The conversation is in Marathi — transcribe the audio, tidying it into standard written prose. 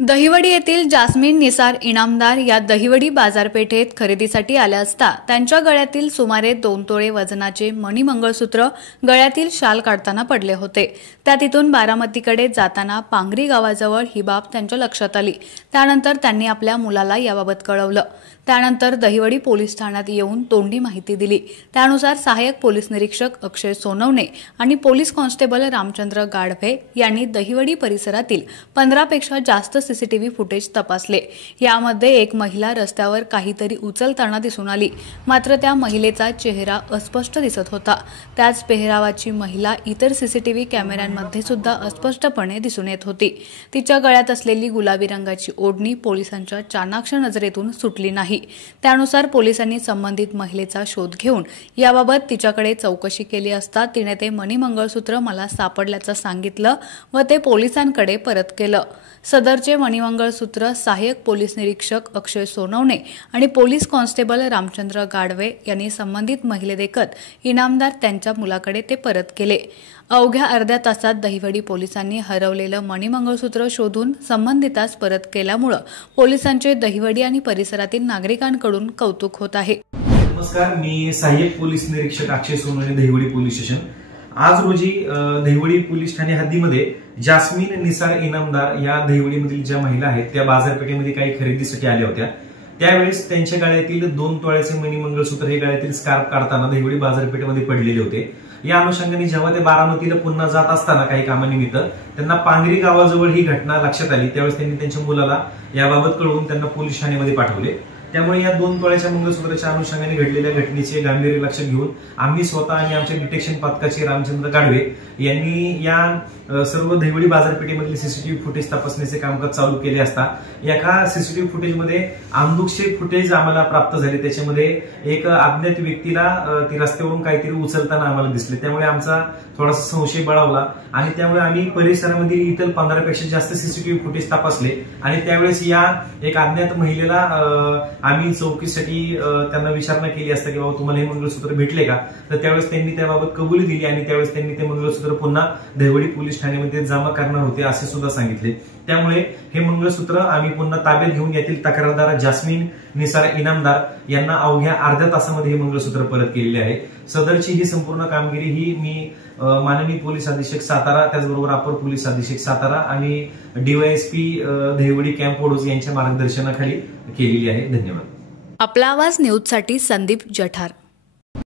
दहिवडी येथील जास्मिन निसार इनामदार या दहिवडी बाजारपेठेत खरेदीसाठी आल्या असता त्यांच्या गळ्यातील सुमारे 2 तोळे वजनाचे मणी मंगळसूत्र गळ्यातील शाल काढताना पडले होते। त्या तिथून बारामतीकडे जाताना पांगरी गावाजवळ ही बाब त्यांच्या लक्षात आली। त्यानंतर त्यांनी आपल्या मुलाला याबाबत कळवलं। त्यानंतर दहिवडी पोलीस ठाण्यात येऊन तोंडी माहिती दिली। त्यानुसार सहाय्यक पोलीस निरीक्षक अक्षय सोनवणे आणि पोलीस कॉन्स्टेबल रामचंद्र गाढवे यांनी दहिवडी परिसरातील 15 पेक्षा जास्त सीसीटीव्ही फुटेज तपासले। यामध्ये एक महिला रस्त्यावर काहीतरी उचलताना दिसून आली, मात्र त्या महिलेचा चेहरा अस्पष्ट दिसत होता। त्याच पेहरावाची महिला इतर सीसीटीव्ही कॅमेऱ्यांमध्ये सुद्धा अस्पष्टपणे दिसून येत होती। तिच्या गळ्यात असलेली गुलाबी रंगाची ओढणी पोलिसांच्या चाणाक्ष नजरेतून सुटली नाही। त्यानुसार पोलिसांनी संबंधित महिलेचा शोध घेऊन याबाबत तिच्याकडे चौकशी केली असता तिने ते मणी मंगळसूत्र मला सापडल्याचं सांगितलं व ते पोलिसांकडे परत केलं। सदरचे मणिमंगळसूत्र सहाय्यक पोलीस निरीक्षक अक्षय सोनवणे आणि पोलीस कॉन्स्टेबल रामचंद्र गाढवे यांनी संबंधित महिलेदेखत इनामदार त्यांच्या मुलाकडे ते परत केले। अवघ्या अर्ध्या तासात दहिवडी पोलिसांनी हरवलेलं मणिमंगळसूत्र शोधून संबंधितास परत केल्यामुळे पोलिसांचे दहिवडी आणि परिसरातील नागरिकांकडून कौतुक होत आहे। नमस्कार, मी सहाय्यक पोलीस निरीक्षक अक्षय सोनवणे, दहिवडी पोलीस स्टेशन। आज रोजी दहिवडी पोलीस ठाणे हद्दीमध्ये जास्मिन निसार इनामदार या दहिवडीमधील ज्या महिला आहेत त्या बाजारपेठेमध्ये काही खरेदीसाठी आल्या होत्या। त्यावेळेस त्यांच्या गळ्यातील 2 तोळ्याचे मणी मंगळसूत्र हे गळ्यातील स्कार्फ काढताना दहिवडी बाजारपेठेमध्ये पडलेले होते। या अनुषंगाने जेव्हा ते बारामतीला पुन्हा जात असताना काही कामानिमित्त त्यांना पांगरी गावाजवळ ही घटना लक्षात आली। त्यावेळेस त्यांनी त्यांच्या मुलाला याबाबत कळवून त्यांना पोलीस ठाण्यामध्ये पाठवले। त्यामुळे या 2 तोळ्याच्या मंगळसूत्राच्या अनुषंगाने घडलेल्या घटनेचे गांभीर्य लक्षात घेऊन आम्ही स्वतः आणि आमचे डिटेक्शन पथकाचे रामचंद्र गाढवे यांनी या सर्व दहिवडी बाजारपेठेमधील सीसीटीव्ही फुटेज तपासण्याचे कामकाज चालू केले असता एका सीसीटीव्ही फुटेजमध्ये अंधुकचे फुटेज आम्हाला प्राप्त झाले। त्याच्यामध्ये एक अज्ञात व्यक्तीला ती रस्त्यावरून काहीतरी उचलताना आम्हाला दिसले। त्यामुळे आमचा थोडासा संशय बळावला आणि त्यामुळे आम्ही परिसरामधील इतर 15 पेक्षा जास्त सीसीटीव्ही फुटेज तपासले आणि त्यावेळेस या एक अज्ञात महिलेला आम्ही चौकीसाठी त्यांना विचारणा केली असता की बाबा तुम्हाला हे मंगळसूत्र भेटले का, तर त्यावेळेस त्यांनी त्याबाबत कबुली दिली आणि त्यावेळेस त्यांनी ते मंगळसूत्र पुन्हा दहिवडी पोलीस ठाण्यामध्ये जमा करणार होते असे सुद्धा सांगितले। त्यामुळे हे मंगळसूत्र आम्ही पुन्हा ताब्यात घेऊन यातील तक्रारदार जास्मिन निसार इनामदार यांना अवघ्या अर्ध्या तासामध्ये हे मंगळसूत्र परत केलेले आहे। सदरची ही संपूर्ण कामगिरी ही मी माननीय पोलीस अधीक्षक सातारा, त्याचबरोबर अपर पोलीस अधीक्षक सातारा आणि DYSP दहिवडी कॅम्प वडोज यांच्या मार्गदर्शनाखाली केलेली आहे। धन्यवाद। आपला आवाज न्यूजसाठी संदीप जठार।